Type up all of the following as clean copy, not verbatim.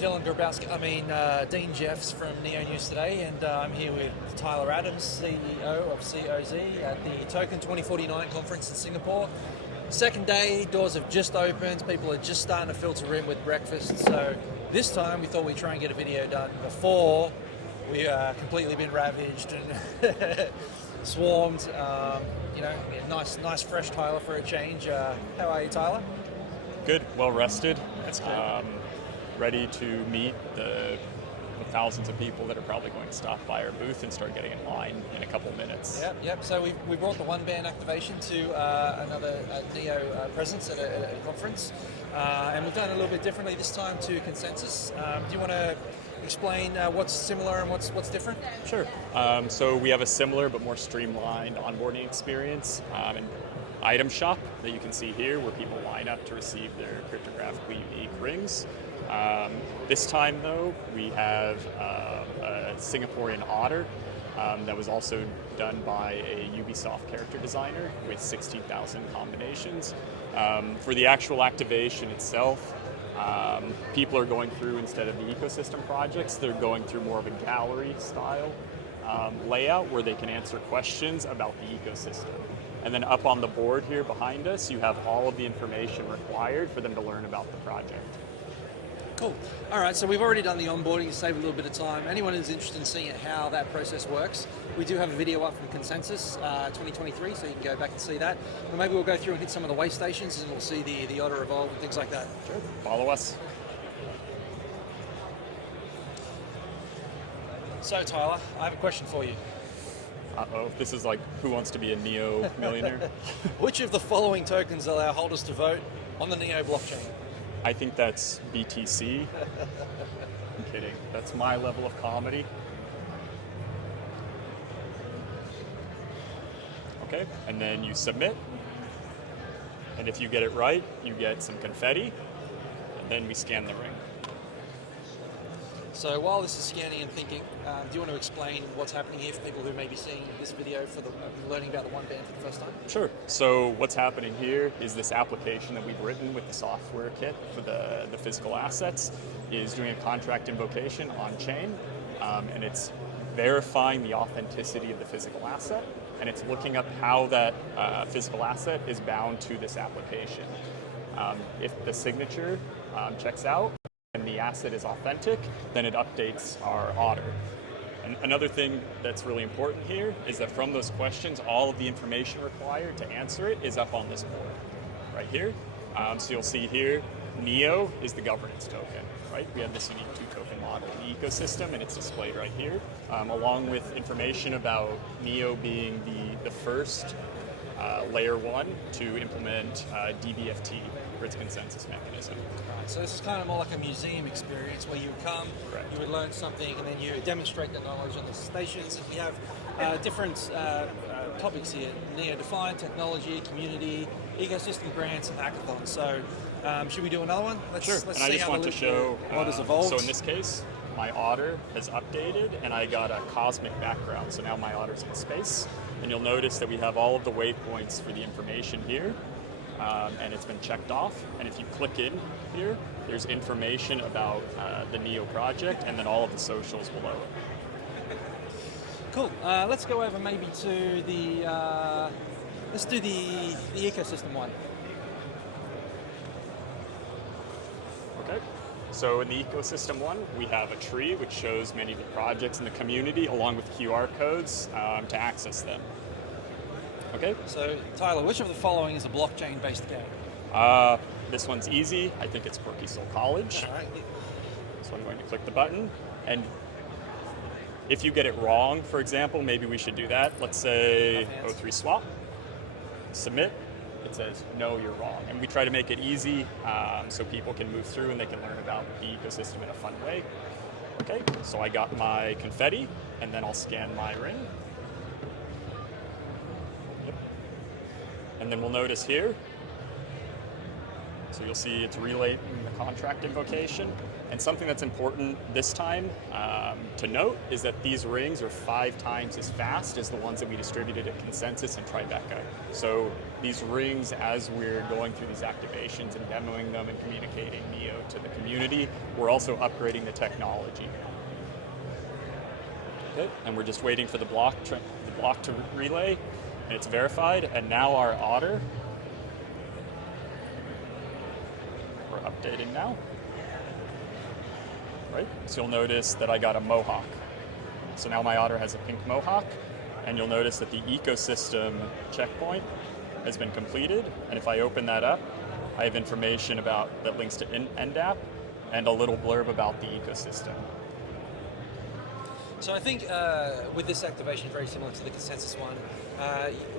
Dean Jeffs from Neo News today, and I'm here with Tyler Adams, CEO of COZ at the Token2049 conference in Singapore. Second day, doors have just opened, people are just starting to filter in with breakfast, so this time we thought we'd try and get a video done before we completely been ravaged and swarmed. Nice fresh Tyler for a change. How are you, Tyler? Good, well rested. That's good. Ready to meet the thousands of people that are probably going to stop by our booth and start getting in line in a couple minutes. Yep. So we brought the OneBand activation to another Neo presence at a conference, and we've done it a little bit differently this time to Consensus. Do you want to explain what's similar and what's different? Sure. So we have a similar but more streamlined onboarding experience. An item shop that you can see here where people line up to receive their cryptographically unique rings. This time though, we have a Singaporean otter that was also done by a Ubisoft character designer with 16,000 combinations. For the actual activation itself, people are going through, instead of the ecosystem projects, they're going through more of a gallery style layout where they can answer questions about the ecosystem. And then up on the board here behind us, you have all of the information required for them to learn about the project. Cool. All right, so we've already done the onboarding to save a little bit of time. Anyone who's interested in seeing how that process works, we do have a video up from Consensus 2023, so you can go back and see that. Or maybe we'll go through and hit some of the way stations and we'll see the otter evolve and things like that. Sure. Follow us. So Tyler, I have a question for you. Uh-oh, this is like Who Wants to Be a Neo Millionaire? Which of the following tokens allow holders to vote on the Neo blockchain? I think that's BTC. I'm kidding. That's my level of comedy. Okay, and then you submit. And if you get it right, you get some confetti. And then we scan the ring. So while this is scanning and thinking, do you want to explain what's happening here for people who may be seeing this video for learning about the OneBand for the first time? Sure. So what's happening here is this application that we've written with the software kit for the physical assets is doing a contract invocation on chain, and it's verifying the authenticity of the physical asset, and it's looking up how that physical asset is bound to this application. If the signature checks out, and the asset is authentic, then it updates our otter. And another thing that's really important here is that from those questions, all of the information required to answer it is up on this board, right here. So you'll see here, Neo is the governance token, right? We have this unique two-token model in the ecosystem, and it's displayed right here, along with information about Neo being the first layer 1 to implement DBFT for its consensus mechanism. Right, so this is kind of more like a museum experience where you would come, Correct. You would learn something, and then you demonstrate the knowledge on the stations. And we have different topics here: Neo-defined, technology, community, ecosystem grants, and hackathons. So should we do another one? Sure, let's and see I just how want to show, what has evolved. So in this case, my otter has updated, and I got a cosmic background, so now my otter's in space. And you'll notice that we have all of the waypoints for the information here, and it's been checked off. And if you click in here, there's information about the Neo project, and then all of the socials below it. Cool. Let's go over maybe to the, let's do the ecosystem one. Okay. So in the ecosystem one, we have a tree which shows many of the projects in the community along with QR codes to access them. Okay. So Tyler, which of the following is a blockchain-based game? This one's easy. I think it's Quirky Soul College. All right. So I'm going to click the button, and if you get it wrong, for example, maybe we should do that. Let's say O3 swap, submit. It says, no, you're wrong. And we try to make it easy so people can move through and they can learn about the ecosystem in a fun way. Okay, so I got my confetti, and then I'll scan my ring. Yep. And then we'll notice here, so you'll see it's relating the contract invocation. And something that's important this time to note is that these rings are 5 times as fast as the ones that we distributed at Consensus and Tribeca. So these rings, as we're going through these activations and demoing them and communicating NEO to the community, we're also upgrading the technology. Okay, and we're just waiting for the block to relay, and it's verified. And now our otter, we're updating now. Right? So you'll notice that I got a mohawk. So now my otter has a pink mohawk, and you'll notice that the ecosystem checkpoint has been completed. And if I open that up, I have information that links to NDAP and a little blurb about the ecosystem. So I think with this activation, very similar to the Consensus one,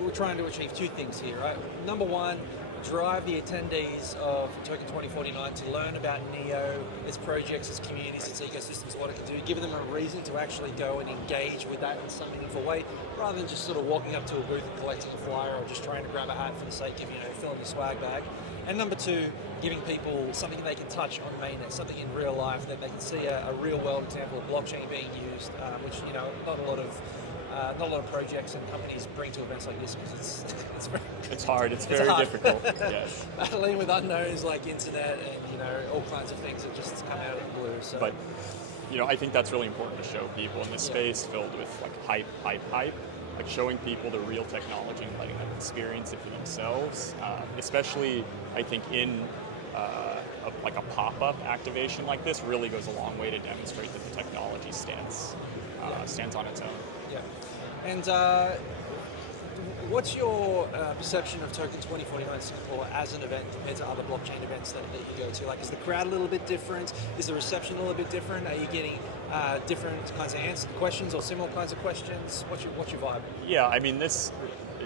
we're trying to achieve 2 things here, right? Number 1, drive the attendees of Token2049 to learn about NEO, its projects, its communities, its ecosystems, what it can do, give them a reason to actually go and engage with that in some meaningful way, rather than just sort of walking up to a booth and collecting a flyer or just trying to grab a hat for the sake of, filling your swag bag. And number 2, giving people something they can touch on mainnet, something in real life that they can see a real world example of blockchain being used, which, not a lot of projects and companies bring to events like this because it's hard. It's very difficult. Yes. Battling with unknowns like internet and all kinds of things that just come out of the blue. So. But I think that's really important to show people in this space filled with like hype. Like showing people the real technology and letting them experience it for themselves. Especially, I think in a pop-up activation like this really goes a long way to demonstrate that the technology stands on its own. Yeah. And what's your perception of Token2049 Singapore as an event compared to other blockchain events that you go to? Like, is the crowd a little bit different? Is the reception a little bit different? Are you getting different kinds of questions or similar kinds of questions? What's your vibe? Yeah, I mean,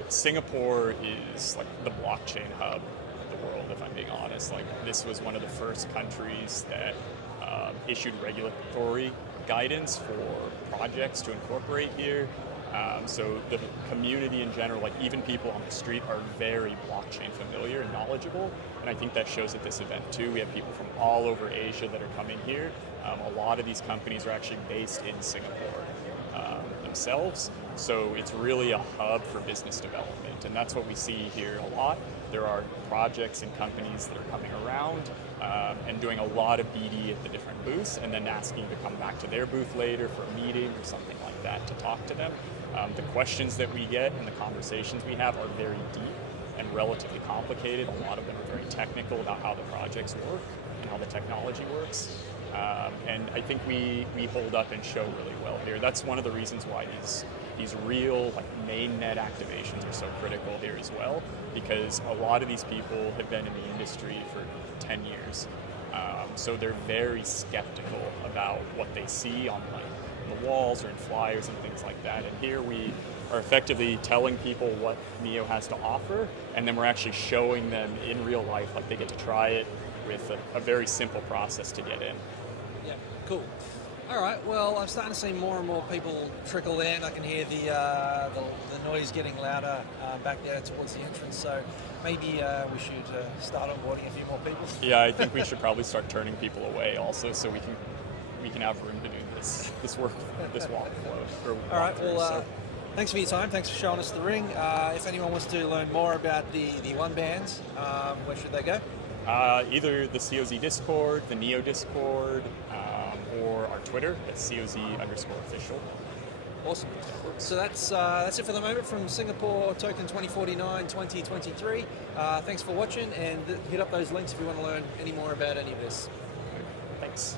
Singapore is like the blockchain hub of the world, if I'm being honest. Like, this was one of the first countries that issued regulatory guidance for projects to incorporate here. So the community in general, like even people on the street, are very blockchain familiar and knowledgeable, and I think that shows at this event too. We have people from all over Asia that are coming here. A lot of these companies are actually based in Singapore themselves, so it's really a hub for business development, and that's what we see here a lot. There are projects and companies that are coming around and doing a lot of BD at the different booths, and then asking to come back to their booth later for a meeting or something like that to talk to them. The questions that we get and the conversations we have are very deep and relatively complicated. A lot of them are very technical about how the projects work and how the technology works. And I think we hold up and show really well here. That's one of the reasons why these real mainnet activations are so critical here as well, because a lot of these people have been in the industry for 10 years. So they're very skeptical about what they see on the walls or in flyers and things like that. And here we are effectively telling people what NEO has to offer, and then we're actually showing them in real life, like they get to try it with a very simple process to get in. Yeah, cool. All right, well, I'm starting to see more and more people trickle in. I can hear the noise getting louder back there towards the entrance, so maybe we should start onboarding a few more people. Yeah, I think we should probably start turning people away also, so we can have room to do this work, this walkflow. All right, well, thanks for your time. Thanks for showing us the ring. If anyone wants to learn more about the OneBand, where should they go? Either the COZ Discord, the NEO Discord, or our Twitter at COZ_official. Awesome. So that's it for the moment from Singapore Token2049 2023. Thanks for watching, and hit up those links if you want to learn any more about any of this. Thanks.